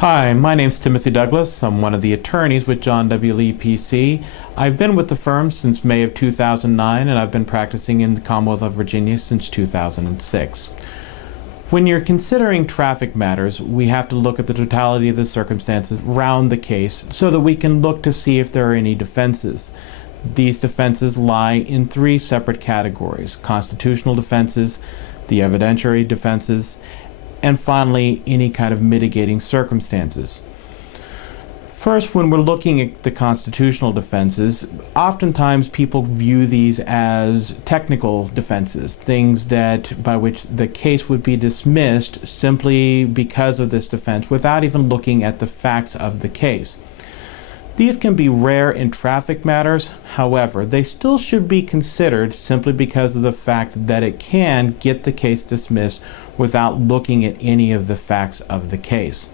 Hi, my name's Timothy Douglas. I'm one of the attorneys with John W. Lee PC. I've been with the firm since May of 2009, and I've been practicing in the Commonwealth of Virginia since 2006. When you're considering traffic matters, we have to look at the totality of the circumstances around the case so that we can look to see if there are any defenses. These defenses lie in three separate categories: constitutional defenses, the evidentiary defenses, and finally, any kind of mitigating circumstances. First, when we're looking at the constitutional defenses, oftentimes people view these as technical defenses, things that by which the case would be dismissed simply because of this defense without even looking at the facts of the case. These can be rare in traffic matters. However, they still should be considered simply because of the fact that it can get the case dismissed without looking at any of the facts of the case.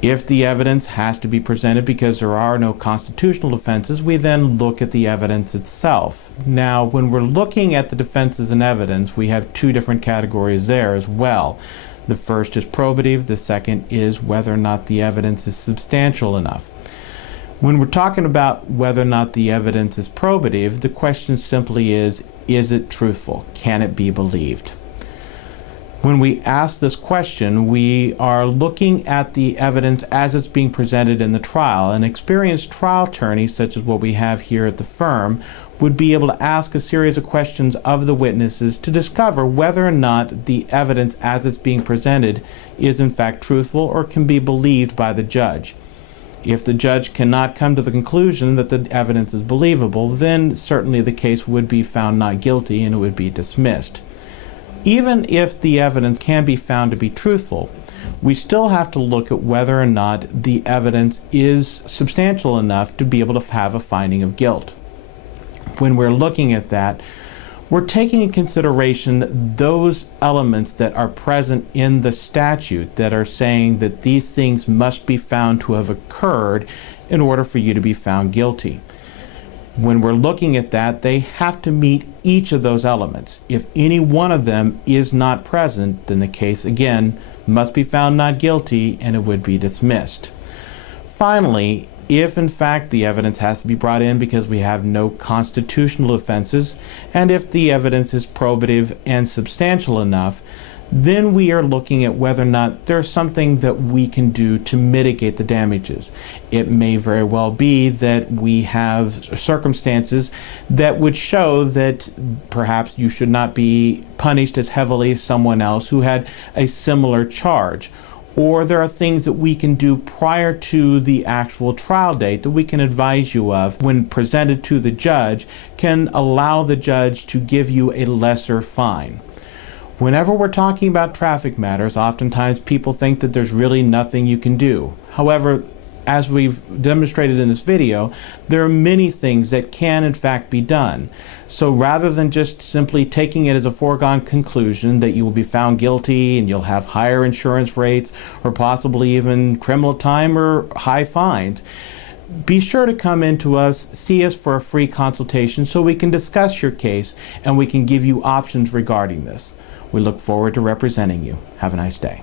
If the evidence has to be presented because there are no constitutional defenses, we then look at the evidence itself. Now, when we're looking at the defenses and evidence, we have two different categories there as well. The first is probative, the second is whether or not the evidence is substantial enough. When we're talking about whether or not the evidence is probative, the question simply is it truthful? Can it be believed? When we ask this question, we are looking at the evidence as it's being presented in the trial. An experienced trial attorney, such as what we have here at the firm, would be able to ask a series of questions of the witnesses to discover whether or not the evidence as it's being presented is in fact truthful or can be believed by the judge. If the judge cannot come to the conclusion that the evidence is believable, then certainly the case would be found not guilty and it would be dismissed. Even if the evidence can be found to be truthful, we still have to look at whether or not the evidence is substantial enough to be able to have a finding of guilt. When we're looking at that, we're taking in consideration those elements that are present in the statute that are saying that these things must be found to have occurred in order for you to be found guilty. When we're looking at that, they have to meet each of those elements. If any one of them is not present, then the case, again, must be found not guilty and it would be dismissed. Finally, if in fact the evidence has to be brought in because we have no constitutional offenses, and if the evidence is probative and substantial enough, then we are looking at whether or not there's something that we can do to mitigate the damages. It may very well be that we have circumstances that would show that perhaps you should not be punished as heavily as someone else who had a similar charge. Or there are things that we can do prior to the actual trial date that we can advise you of when presented to the judge can allow the judge to give you a lesser fine. Whenever we're talking about traffic matters, oftentimes people think that there's really nothing you can do. However, as we've demonstrated in this video, there are many things that can in fact be done. So rather than just simply taking it as a foregone conclusion that you will be found guilty and you'll have higher insurance rates or possibly even criminal time or high fines, be sure to come in to us, see us for a free consultation so we can discuss your case and we can give you options regarding this. We look forward to representing you. Have a nice day.